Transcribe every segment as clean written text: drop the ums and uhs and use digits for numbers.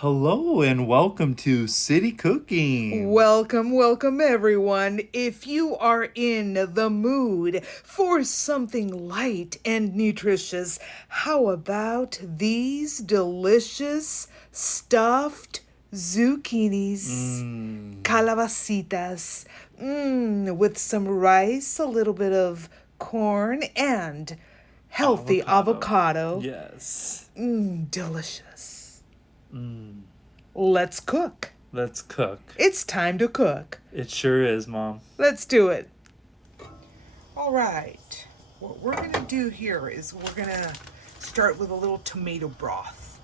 Hello and welcome to City Cooking. Welcome, welcome everyone. If you are in the mood for something light and nutritious, how about these delicious stuffed zucchinis? Calabacitas. With some rice, a little bit of corn, and healthy avocado. Yes. Delicious. Let's cook. Let's cook. It's time to cook. It sure is, Mom. Let's do it. All right. What we're going to do here is we're going to start with a little tomato broth.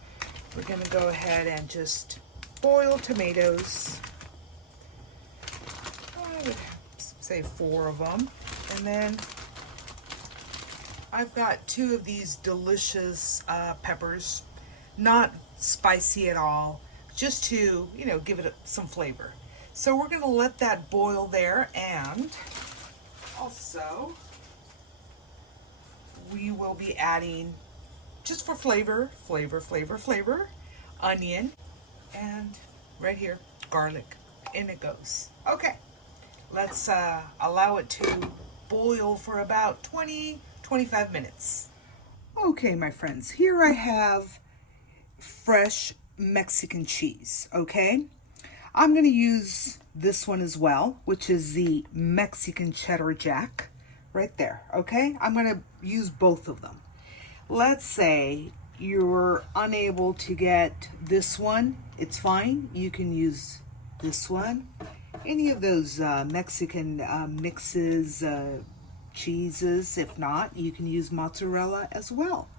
We're going to go ahead and just boil tomatoes. I would say 4 of them. And then I've got 2 of these delicious peppers. Not spicy at all, just to, give it some flavor. So we're going to let that boil there, and also we will be adding, just for flavor, onion, and right here, garlic. In it goes. Okay, let's allow it to boil for about 20-25 minutes. Okay, my friends, here I have fresh Mexican cheese, okay? I'm going to use this one as well, which is the Mexican Cheddar Jack, right there, okay? I'm going to use both of them. Let's say you're unable to get this one, it's fine. You can use this one. Any of those Mexican mixes, cheeses. If not, you can use mozzarella as well.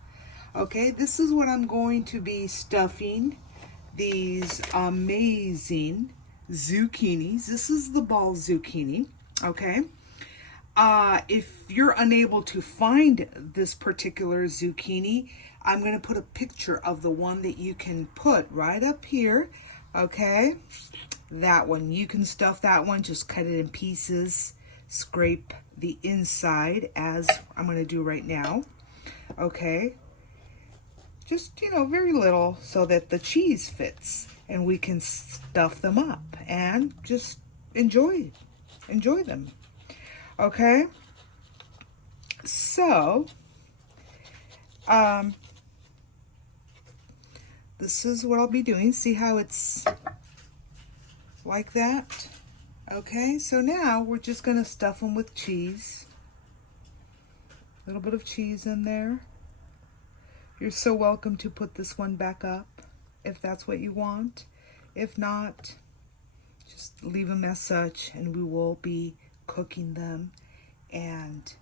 Okay, this is what I'm going to be stuffing these amazing zucchinis. This is the ball zucchini, okay? If you're unable to find this particular zucchini, I'm going to put a picture of the one that you can put right up here, okay? That one, you can stuff that one, just cut it in pieces, scrape the inside as I'm going to do right now, okay? Just, very little so that the cheese fits and we can stuff them up and just enjoy them. Okay? So, this is what I'll be doing. See how it's like that? Okay, so now we're just going to stuff them with cheese. A little bit of cheese in there. You're so welcome to put this one back up if that's what you want. If not, just leave them as such, and we will be cooking them and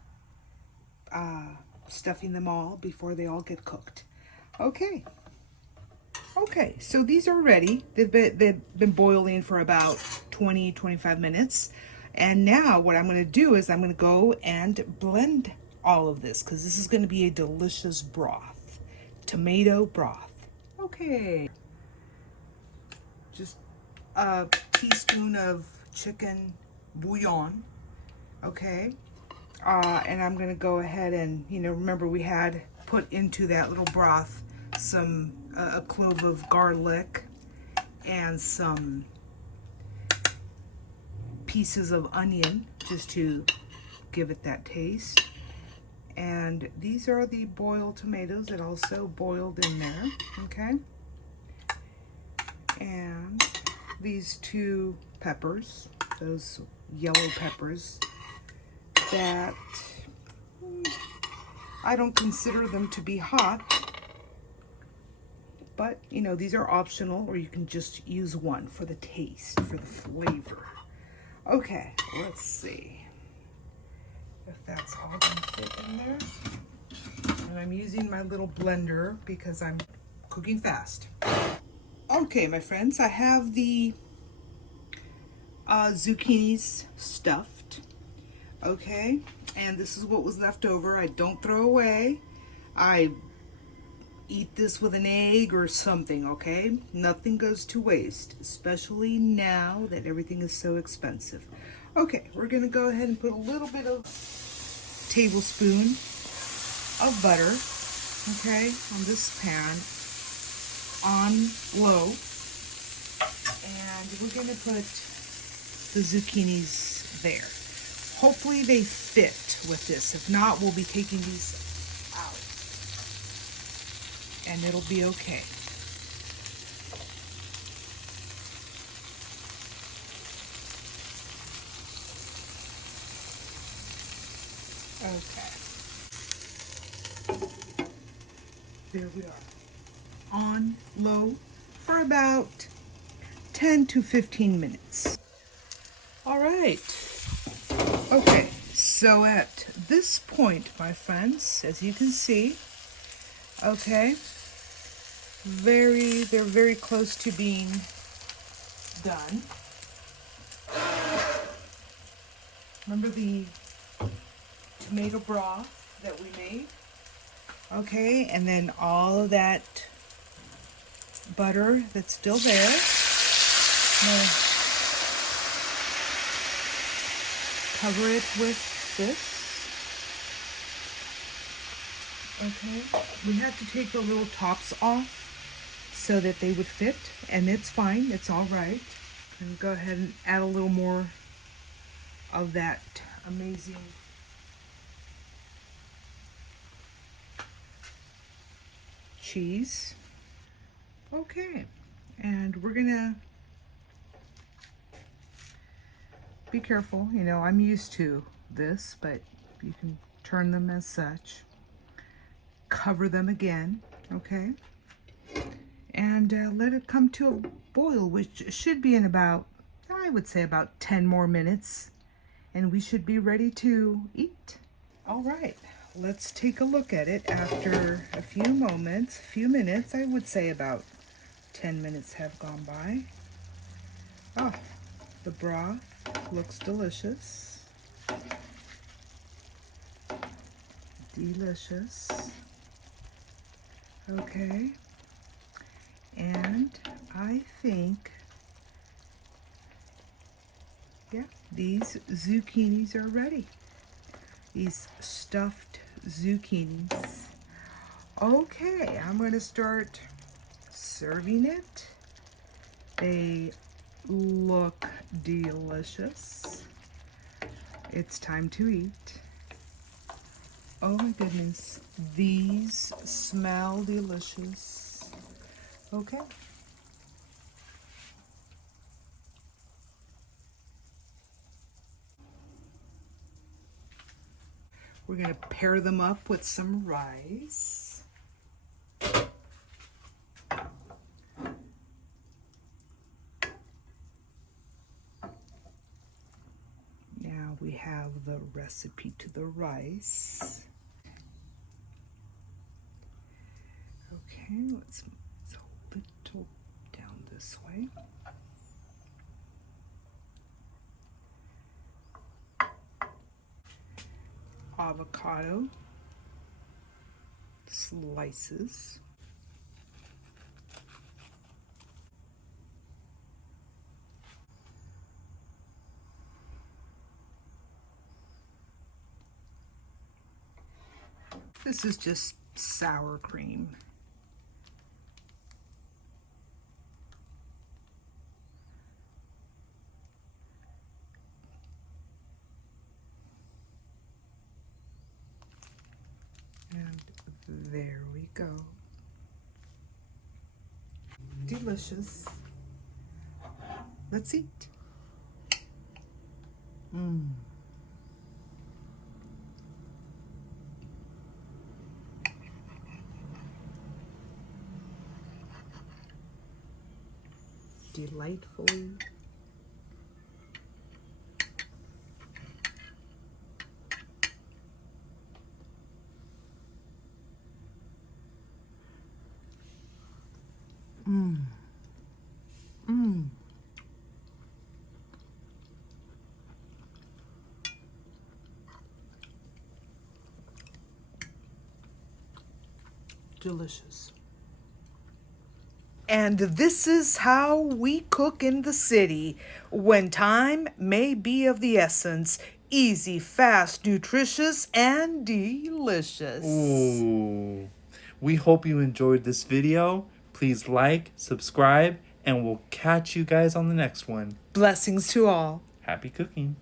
stuffing them all before they all get cooked. Okay. Okay, so these are ready. They've been boiling for about 20-25 minutes. And now what I'm going to do is I'm going to go and blend all of this, because this is going to be a delicious broth. Tomato broth. Okay. Just a teaspoon of chicken bouillon. Okay. And I'm going to go ahead and, remember we had put into that little broth some, a clove of garlic and some pieces of onion just to give it that taste. And these are the boiled tomatoes that also boiled in there, okay? And these 2 peppers, those yellow peppers, that I don't consider them to be hot, but, these are optional, or you can just use one for the taste, for the flavor. Okay, let's see if that's all gonna fit in there. And I'm using my little blender because I'm cooking fast. Okay, my friends, I have the zucchinis stuffed. Okay, and this is what was left over. I don't throw away. I eat this with an egg or something, okay? Nothing goes to waste, especially now that everything is so expensive. Okay, we're gonna go ahead and put a little bit of tablespoon of butter, okay, on this pan on low. And we're going to put the zucchinis there. Hopefully they fit with this. If not, we'll be taking these out. And it'll be okay. Okay. There we are. On low for about 10 to 15 minutes. All right. Okay, so at this point, my friends, as you can see, okay, they're very close to being done. Remember the tomato broth that we made? Okay, and then all of that butter that's still there. Now, cover it with this. Okay, we had to take the little tops off so that they would fit, and it's fine, it's all right. And go ahead and add a little more of that amazing cheese. Okay, and we're gonna be careful. You know, I'm used to this, but you can turn them as such. Cover them again, okay? And let it come to a boil, which should be in about, I would say about 10 more minutes. And we should be ready to eat. All right, let's take a look at it after a few minutes. I would say about 10 minutes have gone by. Oh, the broth looks delicious. Delicious. Okay. And I think, yeah, these zucchinis are ready. These stuffed zucchinis. Okay, I'm going to start serving it. They look delicious. It's time to eat. Oh my goodness, these smell delicious. Okay. We're going to pair them up with some rice. Now we have the recipe to the rice. Okay, let's move a little down this way. Avocado slices. This is just sour cream. And there we go. Delicious. Let's eat. Delightfully delicious. And this is how we cook in the city, when time may be of the essence. Easy, fast, nutritious, and delicious. Ooh. We hope you enjoyed this video. Please like, subscribe, And we'll catch you guys on the next one. Blessings to all. Happy cooking.